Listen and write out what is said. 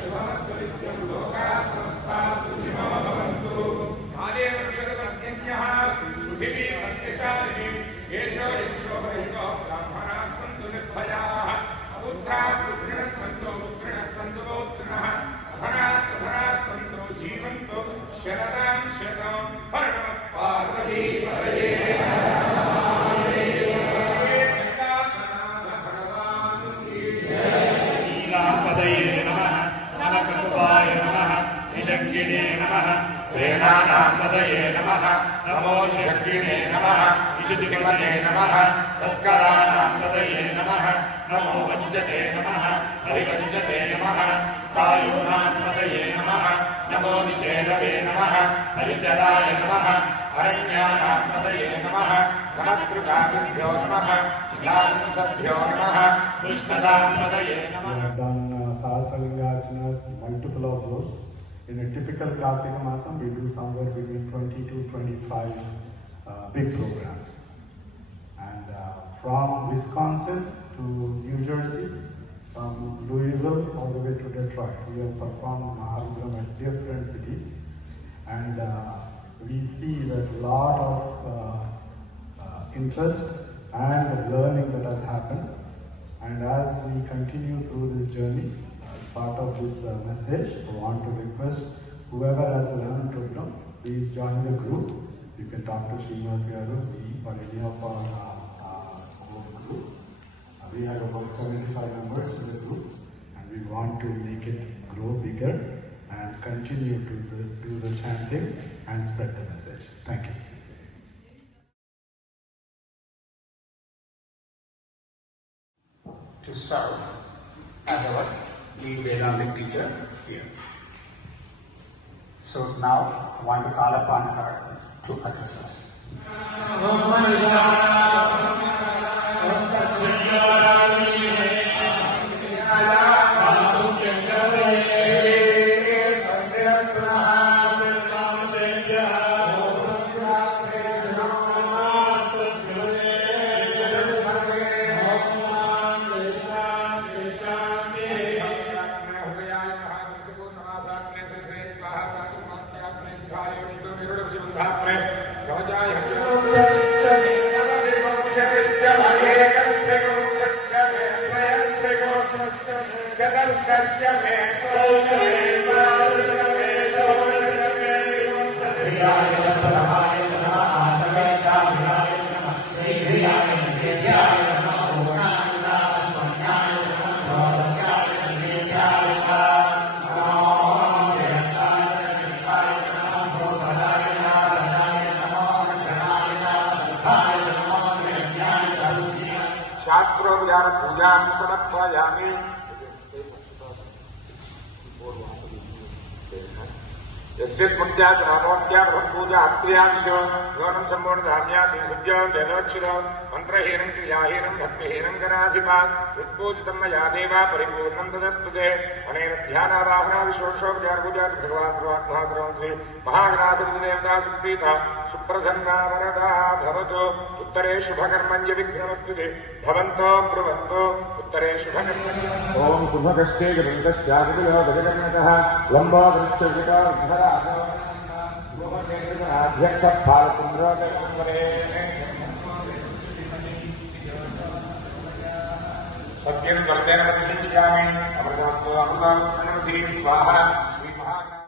शुभमस्तु नित्यं लोकाः समस्ताः सुखिनो भवन्तु काले वर्षगतमध्यन्यः पृथिवी सस्यशालिनी येषो यक्षो वरितो ब्राह्मणाः सन्तु निर्भयाः अपुत्राः पुत्रिणः सन्तु पुत्रिणः सन्तु पौत्रिणः अधनाः सधनाः सन्तु जीवन्तु शरदां शतं हर नमः पार्वतीपतये निशङ्किने नमः वेदानाम्पदये नमः नमो निशङ्किने नमः इजुतिपते नमः तस्कराणाम्पदये नमः नमो वञ्चते नमः हरिवञ्चते नमः स्थायूनाम्पदये नमः नमो निचेरवे नमः हरिचराय नमः अरण्यानाम्पदये नमः नमस्कृताभ्यो नमः चिदानन्दभ्यो नमः कृष्णदाम्पदये नमः. Sahasralingachanas, multiple of those. In a typical Kartika Masam, we do somewhere between 20 to 25 big programs. And from Wisconsin to New Jersey, from Louisville all the way to Detroit, we have performed Maharudrama at different cities. And we see that a lot of interest and learning that has happened. And as we continue through this journey, part of this message, I want to request whoever has learned Rudram, please join the group. You can talk to Srinivas Garu, me, or any of our group. We have about 75 members in the group, and we want to make it grow bigger and continue to do the chanting and spread the message. Thank you. To serve as our lead Vedantic teacher here. So now I want to call upon her to address us. शास्त्रोपचार पूजां समर्पयामि. यस्य स्मृत्या च नामोक्त्या ब्रह्मपूजा अक्रियांशो गौनं सम्पूर्णधाम्याति सद्यो वेदोच्छिरो मन्त्रहीनं क्रियाहीनं भक्तिहीनं गणाधिपा यत्पूजितं मया देवा परिपूर्णं तदस्तुते अनेन ध्यानावाहनादिषोडशोपचारपूजा भगवान् सर्वात्मा सर्वं श्री महागणाधिपतिदेवता सुप्रीता सुप्रसन्ना वरदा भवतु. उत्तरे शुभकर्मण्य विघ्नमस्तुते भवन्तो ब्रुवन्तो उत्तरे शुभकर्मण्य. ओम शुभकश्चे गरुडश्चादिलो गजकर्णकः लम्बोदरश्च विकाराध्यक्ष भारचन्द्रोदरे सत्यं वर्तेन प्रतिष्ठियामि अमृतमस्तु अमृतमस्तु स्वाहा. श्री महागणा